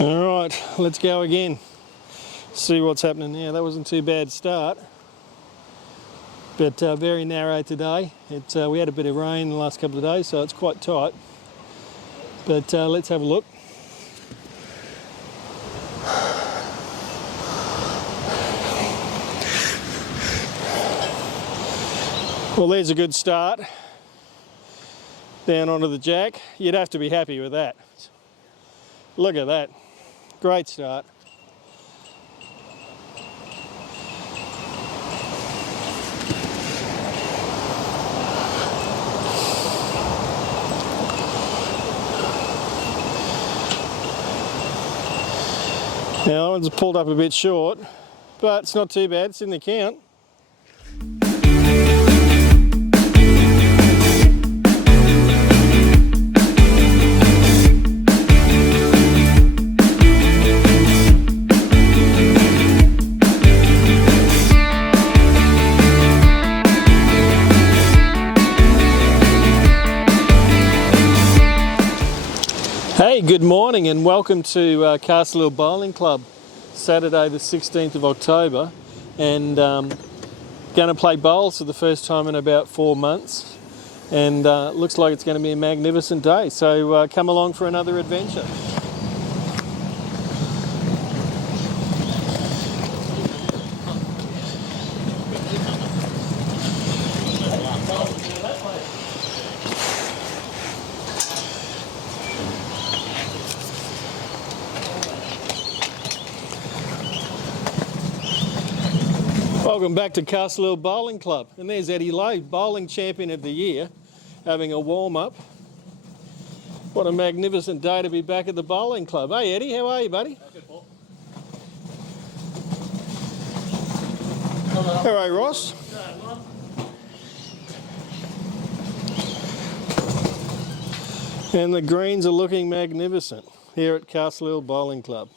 All right, let's go again. See what's happening now. That wasn't too bad start, but very narrow today. We had a bit of rain the last couple of days, so it's quite tight. But let's have a look. Well, there's a good start. Down onto the jack. You'd have to be happy with that. Look at that. Great start. Now that one's pulled up a bit short, but it's not too bad, it's in the count. Hey, good morning and welcome to Castle Hill Bowling Club. Saturday the 16th of October, and going to play bowls for the first time in about 4 months, and looks like it's going to be a magnificent day, so come along for another adventure. Welcome back to Castle Hill Bowling Club, and there's Eddie Lowe, Bowling Champion of the Year, having a warm-up. What a magnificent day to be back at the bowling club. Hey Eddie, how are you, buddy? Good, Paul. Hello Ross. And the greens are looking magnificent here at Castle Hill Bowling Club.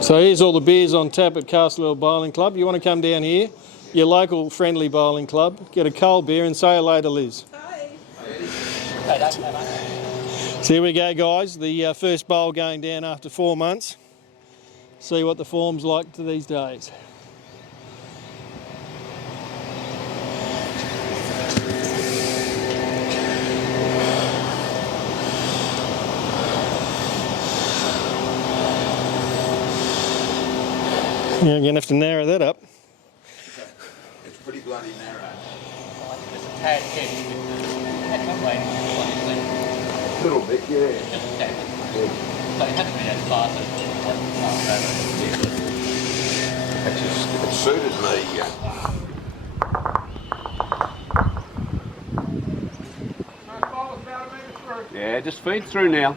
So here's all the beers on tap at Castle Hill Bowling Club. You want to come down here, your local friendly bowling club, get a cold beer and say hello to Liz. Hi. So here we go guys, the first bowl going down after 4 months. See what the form's like to these days. You're going to have to narrow that up. It's pretty bloody narrow. Just a tad heavy, but not waiting, obviously. A little bit, yeah. Just a tad. So it hasn't been as fast as It suited me, yeah. Yeah, just feed through now.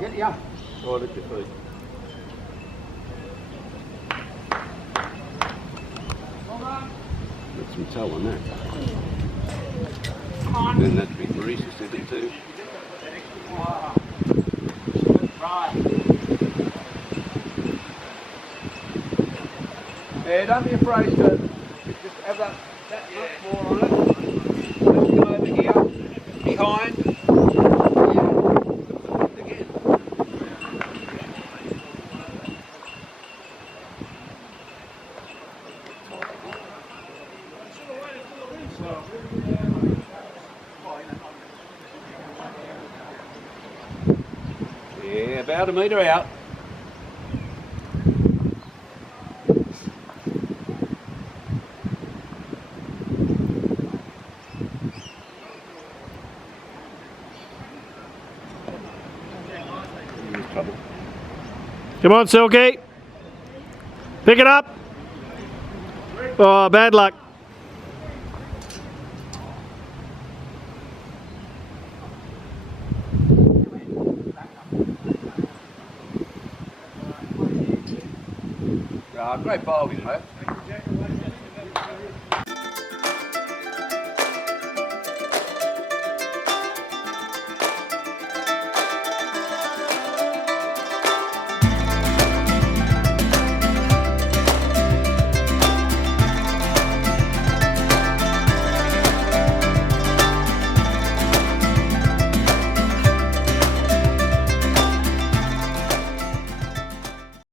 Get you. Oh, look at your feet. Got some toe on that. Then that'd be Maurice's, isn't it too? Yeah, don't be afraid to just have that much more on it. Let's come over here, behind. Yeah, about a metre out. Trouble. Come on Silky, pick it up. Oh, bad luck. Great bowling, mate.